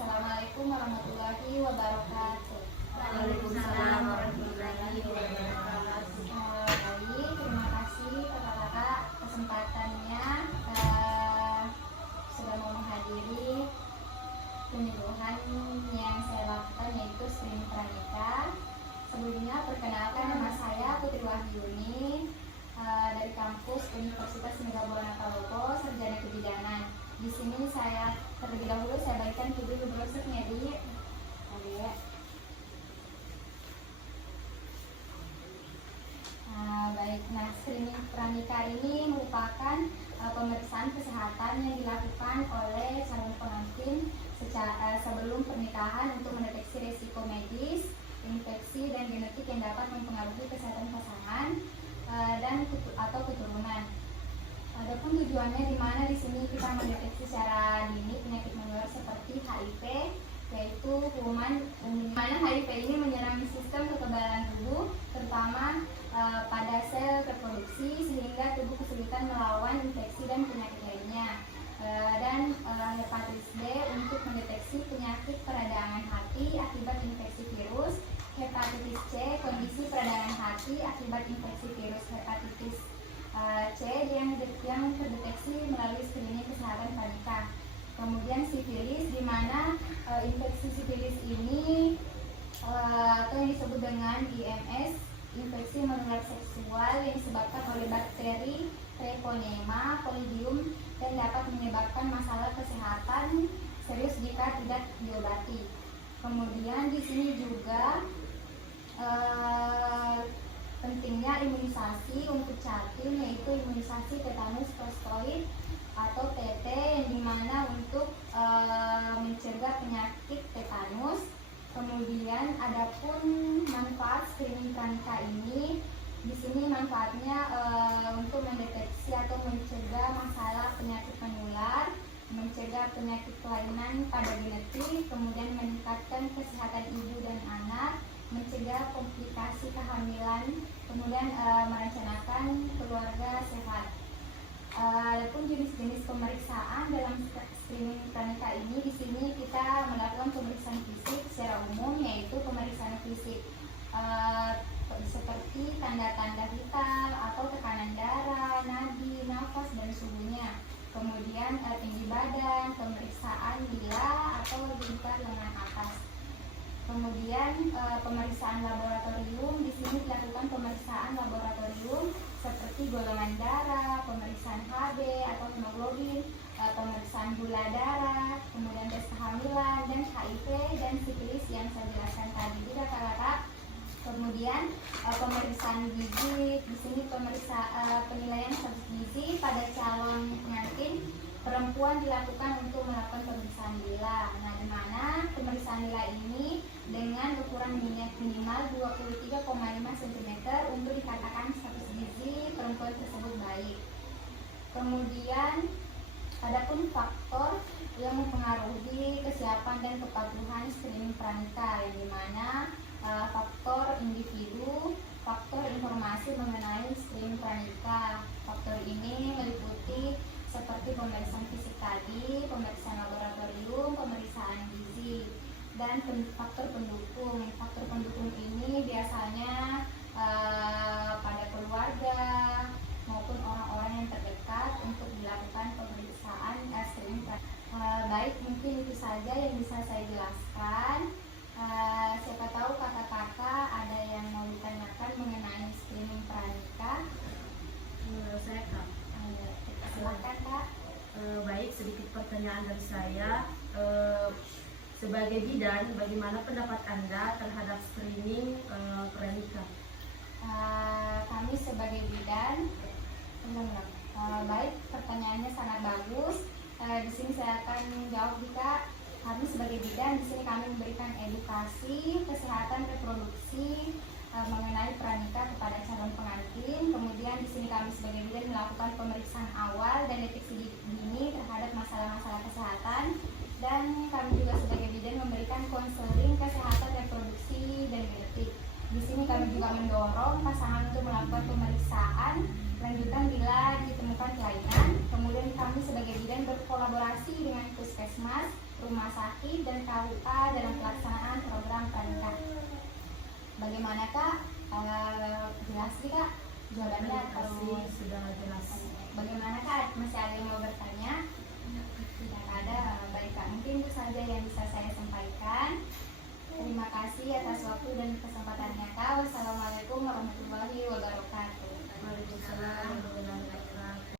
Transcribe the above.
Assalamualaikum warahmatullahi wabarakatuh. Waalaikumsalam warahmatullahi wabarakatuh. Baik, terima kasih kakak-kakak kesempatannya sudah mau menghadiri penyuluhan yang saya lakukan, yaitu screening pranikah. Sebelumnya perkenalkan, nama saya Putri Wahyuni dari kampus Universitas Megabona Palopo, sarjana kebidanan. Di sini saya terlebih dahulu saya bagikan video brosurnya di baik. Nah, screening pranikah ini merupakan pemeriksaan kesehatan yang dilakukan oleh calon pengantin sebelum pernikahan untuk mendeteksi risiko medis, infeksi dan genetik yang dapat mempengaruhi kesehatan pasangan dan atau keturunan. Adapun tujuannya di mana di sini kita mendeteksi secara dini penyakit menular seperti HIV, yaitu kuman, di mana HIV ini menyerang sistem kekebalan tubuh, terutama pada sel reproduksi, sehingga tubuh kesulitan melawan infeksi dan penyakit lainnya. Dan hepatitis B untuk mendeteksi penyakit peradangan hati akibat infeksi virus, hepatitis C kondisi peradangan hati akibat infeksi virus hepatitis C yang terdeteksi melalui screening kesehatan pranikah. Kemudian sifilis, di mana infeksi sifilis ini atau yang disebut dengan IMS, infeksi menular seksual yang disebabkan oleh bakteri Treponema colidium dan dapat menyebabkan masalah kesehatan serius jika tidak diobati. Kemudian di sini juga pentingnya imunisasi untuk catin, yaitu imunisasi tetanus tostoid atau TT, yang dimana untuk mencegah penyakit tetanus. Kemudian adapun manfaat screening pranikah ini, di sini manfaatnya untuk mendeteksi atau mencegah masalah penyakit menular, mencegah penyakit kelainan pada genetik, kemudian meningkatkan kesehatan ibu dan anak, mencegah komplikasi kehamilan, kemudian merencanakan keluarga sehat. Adapun jenis-jenis pemeriksaan dalam screening pranikah ini, di sini kita melakukan pemeriksaan fisik secara umum, yaitu pemeriksaan fisik seperti tanda-tanda vital atau tekanan darah, nadi, nafas dan suhunya. Kemudian tinggi badan, pemeriksaan gila atau lingkar lengan atas. Kemudian pemeriksaan laboratorium, di sini dilakukan pemeriksaan laboratorium seperti golongan darah, pemeriksaan Hb atau hemoglobin, pemeriksaan gula darah, kemudian tes kehamilan dan HIV dan sifilis yang saya jelaskan tadi juga kakak. Kemudian pemeriksaan gizi, di sini penilaian status gizi pada calon pengantin perempuan dilakukan untuk melakukan pemeriksaan lila. Nah, di mana pemeriksaan lila ini dengan ukuran minimal 23,5 cm untuk dikatakan status gizi perempuan tersebut baik. Kemudian adapun faktor yang mempengaruhi kesiapan dan kepatuhan screening pranikah, yang dimana faktor individu, faktor informasi mengenai screening pranikah. Faktor ini meliputi seperti pemeriksaan fisik tadi, pemeriksaan laboratorium, pemeriksaan gizi, dan faktor pendukung. Faktor pendukung ini biasanya pada keluarga maupun orang-orang yang terdekat untuk dilakukan pemeriksaan screening pranikah. Baik, mungkin itu saja yang bisa saya jelaskan. Siapa tahu kakak-kakak ada yang mau ditanyakan mengenai screening pranikah. Saya Kak. Silakan Kak. Baik, sedikit pertanyaan dari saya. Sebagai bidan, bagaimana pendapat Anda terhadap screening pranikah? Kami sebagai bidan, baik, pertanyaannya sangat bagus. Di sini saya akan jawab jika kami sebagai bidan, di sini kami memberikan edukasi kesehatan reproduksi mengenai pranikah kepada calon pengantin. Kemudian di sini kami sebagai bidan melakukan pemeriksaan awal dan deteksi dini terhadap masalah-masalah kesehatan, dan kami juga sebagai bidan memberikan konseling kesehatan reproduksi dan genetik. Di sini kami juga mendorong pasangan untuk melakukan pemeriksaan lanjutan bila ditemukan kelainan. Kemudian kami sebagai bidan berkolaborasi dengan puskesmas, rumah sakit dan KUA dalam pelaksanaan program pranikah. Bagaimana Kak? Jelas sih Kak jawabannya Terima atau kasih, sudah jelas. bagaimana Kak? Masih ada yang mau bertanya? Tidak ada. Baik Kak, mungkin itu saja yang bisa saya sampaikan. Terima kasih atas waktu dan kesempatannya Kak. Wassalamualaikum warahmatullahi wabarakatuh. Waalaikumsalam.